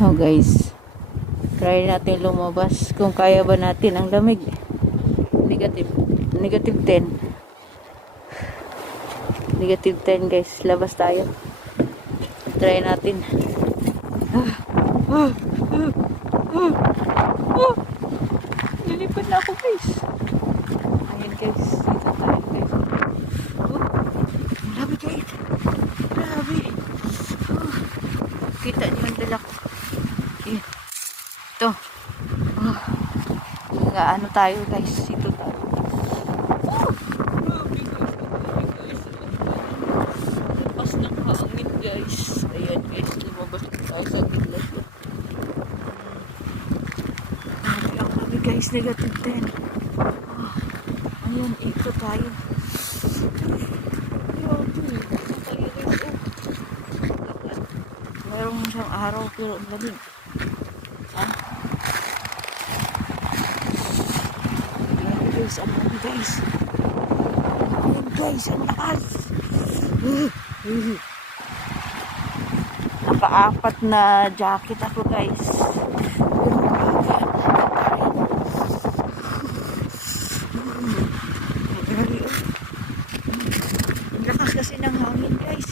Oh guys, try natin lumabas kung kaya ba natin ang lamig. Negative 10. Negative 10 guys, labas tayo. Try natin. Nilipad na ako guys. Ayan guys, dito tayo guys. Grabe guys. Grabe. Kita niyo ang dala ko. Ayan. Ito. Ano tayo guys, ito tayo. Lapas ng hangin guys. Ayan guys, lumabas tayo sa gilid. Guys, negative 10. Ayan, ikot tayo. Mayroong isang araw pero ang lamig. Ayan guys, ang lamig guys. Ayan guys, ang lakas. Naka-4 na jacket ako guys. Ang lakas kasi ng hangin guys.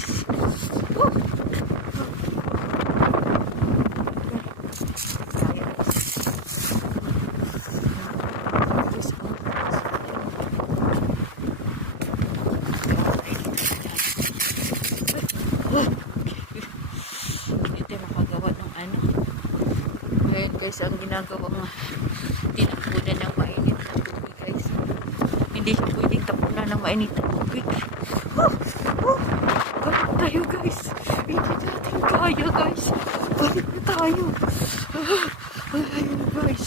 Hindi makagawa ng ano. Ngayon guys, ang ginagawang tinapunan ng mainit na tubig guys. Hindi pwedeng tapunan ng mainit na tubig. Balik tayo guys. Hindi natin kaya guys. Balik na tayo. Ayun guys.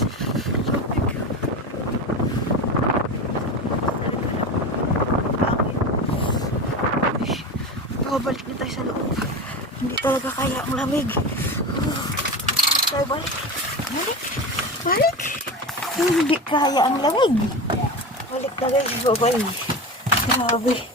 Balik na tayo sa loob. Hindi talaga kaya ang lamig. Tayo balik. Hindi kaya ang lamig. Balik na guys. Bye-bye. Grabe.